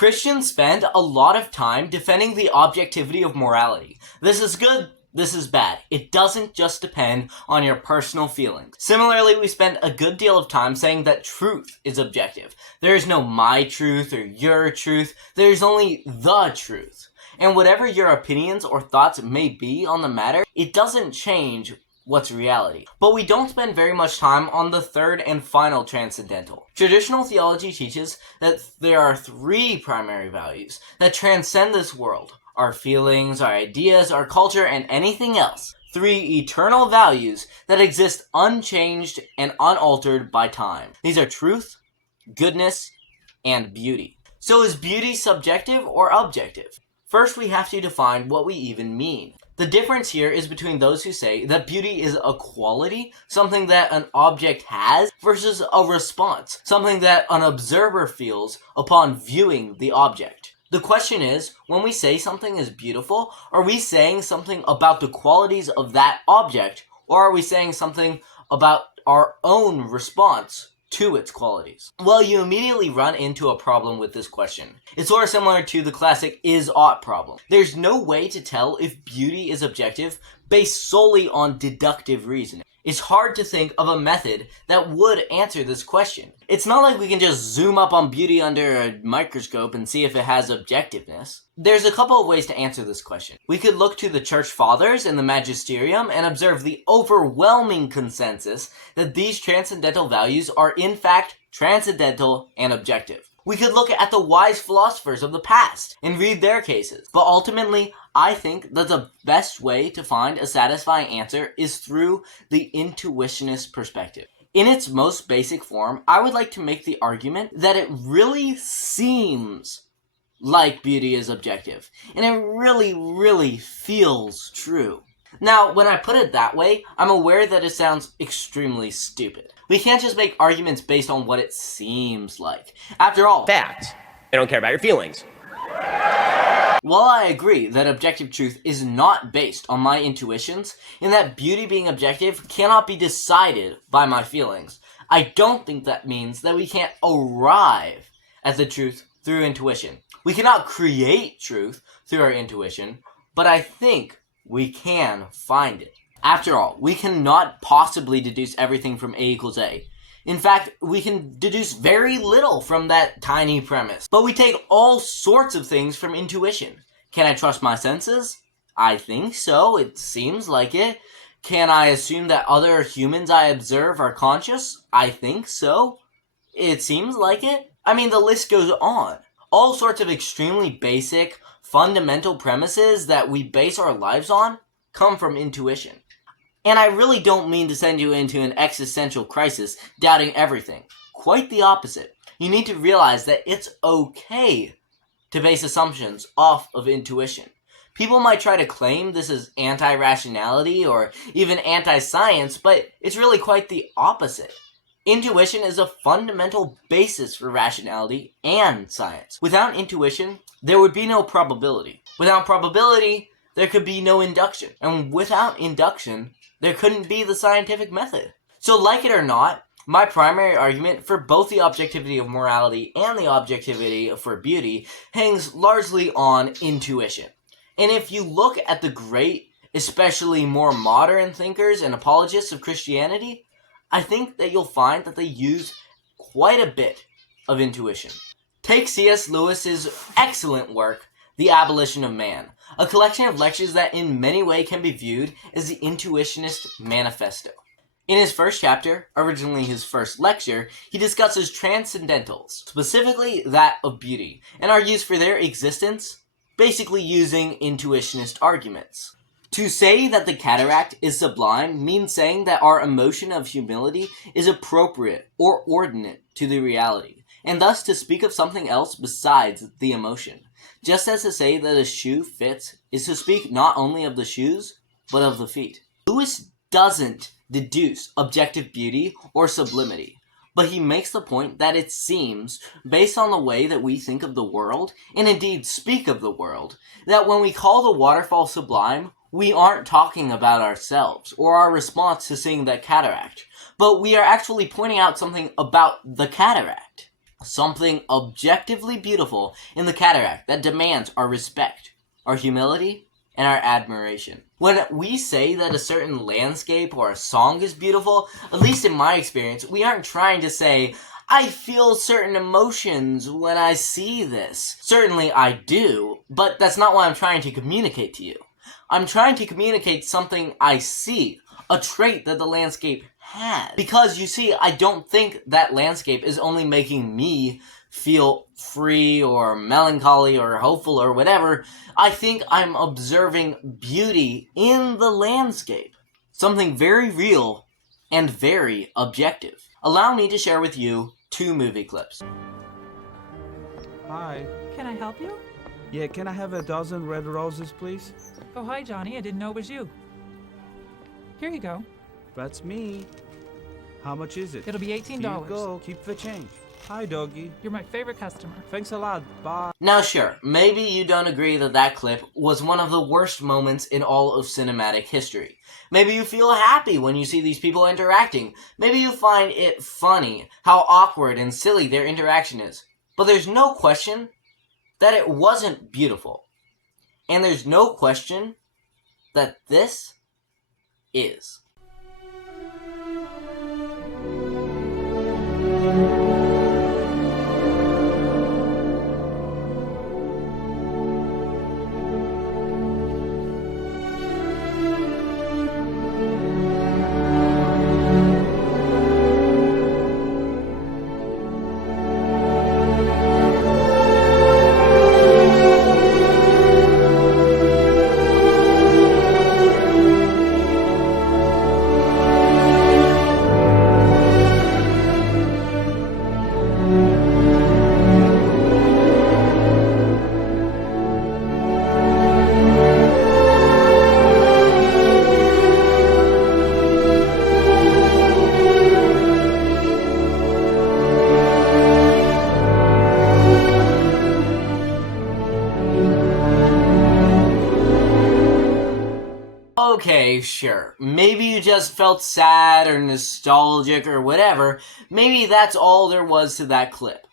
Christians spend a lot of time defending the objectivity of morality. This is good, this is bad. It doesn't just depend on your personal feelings. Similarly, we spend a good deal of time saying that truth is objective. There is no my truth or your truth. There is only the truth. And whatever your opinions or thoughts may be on the matter, it doesn't change what's reality. But we don't spend very much time on the third and final transcendental. Traditional theology teaches that there are three primary values that transcend this world: our feelings, our ideas, our culture, and anything else. Three eternal values that exist unchanged and unaltered by time. These are truth, goodness, and beauty. So is beauty subjective or objective? First, we have to define what we even mean. The difference here is between those who say that beauty is a quality, something that an object has, versus a response, something that an observer feels upon viewing the object. The question is, when we say something is beautiful, are we saying something about the qualities of that object, or are we saying something about our own response to its qualities? Well, you immediately run into a problem with this question. It's sort of similar to the classic is-ought problem. There's no way to tell if beauty is objective based solely on deductive reasoning. It's hard to think of a method that would answer this question. It's not like we can just zoom up on beauty under a microscope and see if it has objectiveness. There's a couple of ways to answer this question. We could look to the Church Fathers and the Magisterium and observe the overwhelming consensus that these transcendental values are in fact transcendental and objective. We could look at the wise philosophers of the past and read their cases. But ultimately, I think that the best way to find a satisfying answer is through the intuitionist perspective. In its most basic form, I would like to make the argument that it really seems like beauty is objective, and it really feels true. Now, when I put it that way, I'm aware that it sounds extremely stupid. We can't just make arguments based on what it seems like. After all, facts. I don't care about your feelings. While I agree that objective truth is not based on my intuitions, and that beauty being objective cannot be decided by my feelings, I don't think that means that we can't arrive at the truth through intuition. We cannot create truth through our intuition, but I think we can find it. After all, we cannot possibly deduce everything from A equals A. In fact, we can deduce very little from that tiny premise. But we take all sorts of things from intuition. Can I trust my senses? I think so. It seems like it. Can I assume that other humans I observe are conscious? I think so. It seems like it. I mean, the list goes on. All sorts of extremely basic, fundamental premises that we base our lives on come from intuition. And I really don't mean to send you into an existential crisis, doubting everything. Quite the opposite. You need to realize that it's okay to base assumptions off of intuition. People might try to claim this is anti-rationality or even anti-science, but it's really quite the opposite. Intuition is a fundamental basis for rationality and science. Without intuition, there would be no probability. Without probability, there could be no induction. And without induction, there couldn't be the scientific method. So like it or not, my primary argument for both the objectivity of morality and the objectivity for beauty hangs largely on intuition. And if you look at the great, especially more modern thinkers and apologists of Christianity, I think that you'll find that they use quite a bit of intuition. Take C.S. Lewis's excellent work, The Abolition of Man, a collection of lectures that in many ways can be viewed as the Intuitionist manifesto. In his first chapter, originally his first lecture, he discusses Transcendentals, specifically that of beauty, and argues for their existence, basically using Intuitionist arguments. To say that the cataract is sublime means saying that our emotion of humility is appropriate or ordinate to the reality, and thus to speak of something else besides the emotion. Just as to say that a shoe fits is to speak not only of the shoes, but of the feet. Lewis doesn't deduce objective beauty or sublimity, but he makes the point that it seems, based on the way that we think of the world, and indeed speak of the world, that when we call the waterfall sublime, we aren't talking about ourselves or our response to seeing that cataract, but we are actually pointing out something about the cataract. something objectively beautiful in the cataract that demands our respect, our humility, and our admiration. When we say that a certain landscape or a song is beautiful, at least in my experience, we aren't trying to say, I feel certain emotions when I see this. Certainly I do, but that's not what I'm trying to communicate to you. I'm trying to communicate something I see, a trait that the landscape has. Because you see, I don't think that landscape is only making me feel free or melancholy or hopeful or whatever. I think I'm observing beauty in the landscape. Something very real and very objective. Allow me to share with you 2 movie clips. Hi. Can I help you? Yeah, can I have a dozen red roses, please? Oh, hi, Johnny. I didn't know it was you. Here you go. That's me. How much is it? It'll be $18. Here you go. Keep the change. Hi, doggy. You're my favorite customer. Thanks a lot. Bye. Now sure, maybe you don't agree that that clip was one of the worst moments in all of cinematic history. Maybe you feel happy when you see these people interacting. Maybe you find it funny how awkward and silly their interaction is. But there's no question that it wasn't beautiful. And there's no question that this is. Okay, sure. Maybe you just felt sad or nostalgic or whatever. Maybe that's all there was to that clip.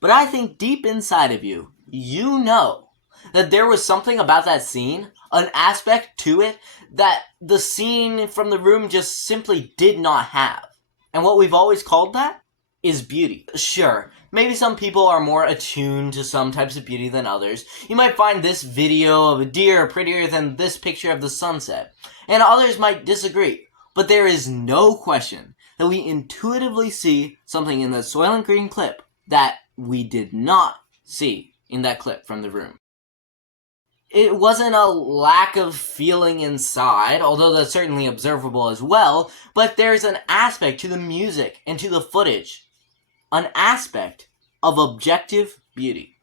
But I think deep inside of you, you know that there was something about that scene, an aspect to it, that the scene from The Room just simply did not have. And what we've always called that is beauty. Sure, maybe some people are more attuned to some types of beauty than others. You might find this video of a deer prettier than this picture of the sunset, and others might disagree. But there is no question that we intuitively see something in the Soylent Green clip that we did not see in that clip from The Room. It wasn't a lack of feeling inside, although that's certainly observable as well, but there's an aspect to the music and to the footage. An aspect of objective beauty.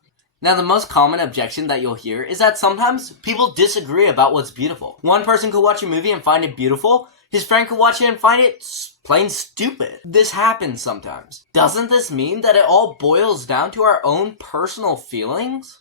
Now, the most common objection that you'll hear is that sometimes people disagree about what's beautiful. One person could watch a movie and find it beautiful, his friend could watch it and find it plain stupid. This happens sometimes. Doesn't this mean that it all boils down to our own personal feelings?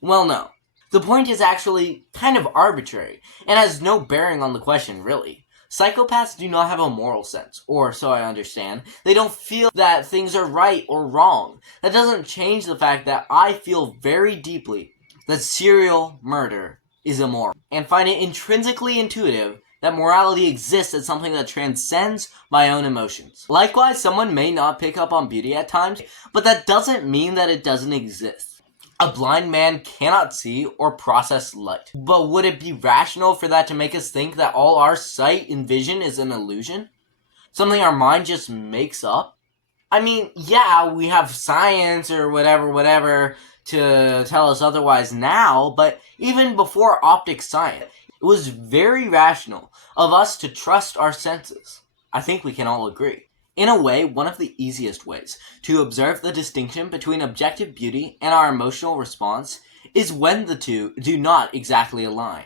Well, no. The point is actually kind of arbitrary, and has no bearing on the question, really. Psychopaths do not have a moral sense, or so I understand. They don't feel that things are right or wrong. That doesn't change the fact that I feel very deeply that serial murder is immoral, and find it intrinsically intuitive that morality exists as something that transcends my own emotions. Likewise, someone may not pick up on beauty at times, but that doesn't mean that it doesn't exist. A blind man cannot see or process light. But would it be rational for that to make us think that all our sight and vision is an illusion? Something our mind just makes up? I mean, yeah, we have science or whatever to tell us otherwise now, but even before optic science, it was very rational of us to trust our senses. I think we can all agree. In a way, one of the easiest ways to observe the distinction between objective beauty and our emotional response is when the two do not exactly align.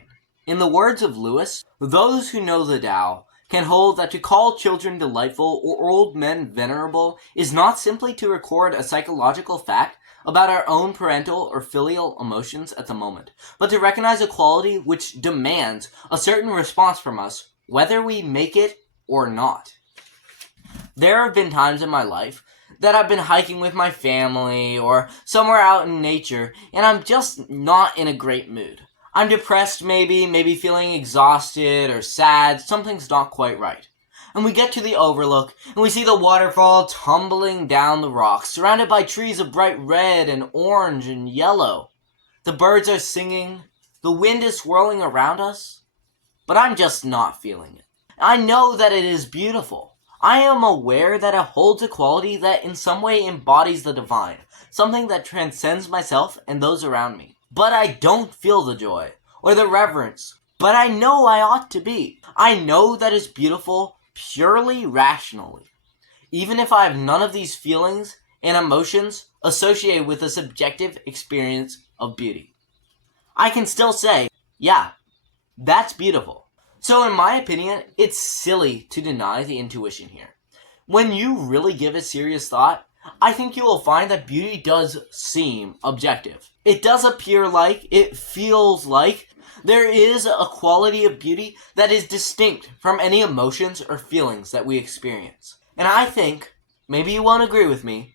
In the words of Lewis, those who know the Tao can hold that to call children delightful or old men venerable is not simply to record a psychological fact about our own parental or filial emotions at the moment, but to recognize a quality which demands a certain response from us, whether we make it or not. There have been times in my life that I've been hiking with my family or somewhere out in nature, and I'm just not in a great mood. I'm depressed maybe feeling exhausted or sad, something's not quite right. And we get to the overlook, and we see the waterfall tumbling down the rocks, surrounded by trees of bright red and orange and yellow. The birds are singing, the wind is swirling around us, but I'm just not feeling it. I know that it is beautiful. I am aware that it holds a quality that in some way embodies the divine, something that transcends myself and those around me. But I don't feel the joy, or the reverence, but I know I ought to be. I know that it's beautiful purely rationally, even if I have none of these feelings and emotions associated with a subjective experience of beauty. I can still say, yeah, that's beautiful. So in my opinion, it's silly to deny the intuition here. When you really give it serious thought, I think you will find that beauty does seem objective. It does appear like, it feels like, there is a quality of beauty that is distinct from any emotions or feelings that we experience. And I think, maybe you won't agree with me,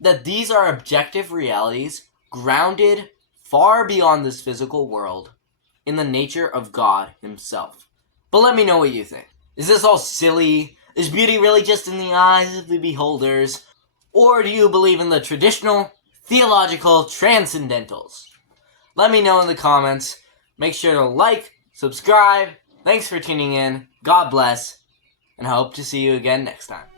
that these are objective realities grounded far beyond this physical world in the nature of God himself. But let me know what you think. Is this all silly? Is beauty really just in the eyes of the beholders? Or do you believe in the traditional, theological Transcendentals? Let me know in the comments. Make sure to like, subscribe. Thanks for tuning in. God bless. And I hope to see you again next time.